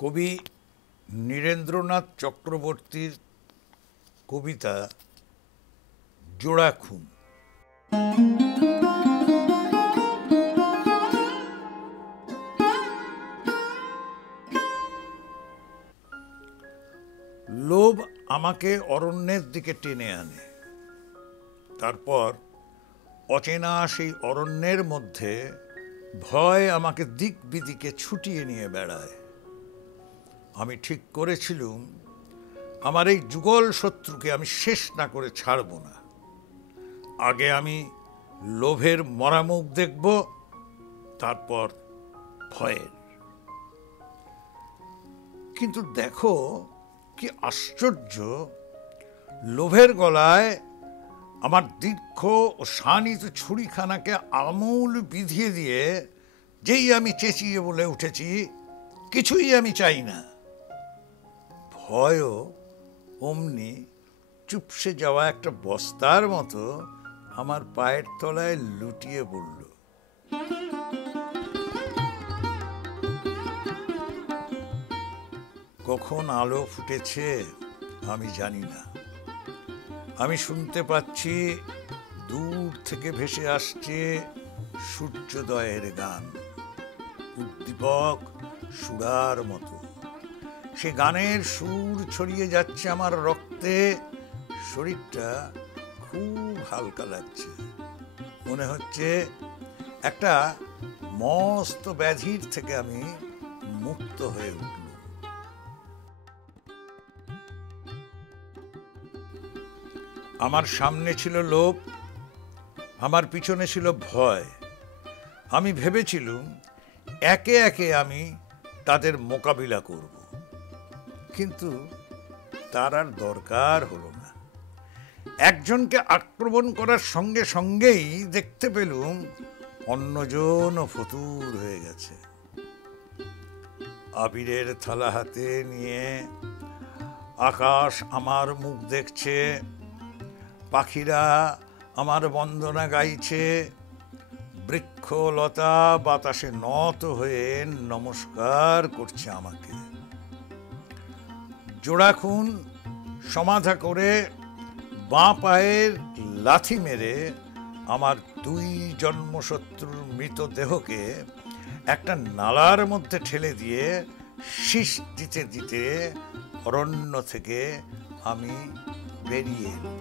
কবি নীরেন্দ্রনাথ চক্রবর্তীর কবিতা জোড়া খুন। লোভ আমাকে অরণ্যের দিকে টেনে আনে, তারপর অচেনা সেই অরণ্যের মধ্যে ভয় আমাকে দিক বিদিকে ছুটিয়ে নিয়ে বেড়ায়। আমি ঠিক করেছিলুম আমার এই যুগল শত্রুকে আমি শেষ না করে ছাড়ব না। আগে আমি লোভের মরামুখ দেখব, তারপর ভয়ের। কিন্তু দেখো কি আশ্চর্য, লোভের গলায় আমার দীর্ঘ ও শানিত ছুরিখানাকে আমূল বিধিয়ে দিয়ে যেই আমি চেঁচিয়ে বলে উঠেছি, কিছুই আমি চাই না, ভয়ও অমনি চুপসে যাওয়া একটা বস্তার মতো আমার পায়ের তলায় লুটিয়ে পড়ল। কখন আলো ফুটেছে আমি জানি না। আমি শুনতে পাচ্ছি দূর থেকে ভেসে আসছে সূর্যোদয়ের গান, উদ্দীপক সুরার মতো। সে গানের সুর ছড়িয়ে যাচ্ছে আমার রক্তে। শরীরটা খুব হালকা লাগছে, মনে হচ্ছে একটা মস্ত ব্যাধির থেকে আমি মুক্ত হয়ে উঠল। আমার সামনে ছিল লোভ, আমার পিছনে ছিল ভয়। আমি ভেবেছিলুম একে একে আমি তাদের মোকাবিলা করব, কিন্তু তার আর দরকার হলো না। একজনকে আক্রমণ করার সঙ্গে সঙ্গেই দেখতে পেলুম অন্যজনও ফতুর হয়ে গেছে। আবিরের থালা হাতে নিয়ে আকাশ আমার মুখ দেখছে, পাখিরা আমার বন্দনা গাইছে, বৃক্ষলতা বাতাসে নত হয়ে নমস্কার করছে আমাকে। জোড়া খুন সমাধা করে বাঁ পায়ের লাথি মেরে আমার দুই জন্মশত্রুর মৃতদেহকে একটা নালার মধ্যে ঠেলে দিয়ে শীষ দিতে দিতে অরণ্য থেকে আমি বেরিয়ে এলাম।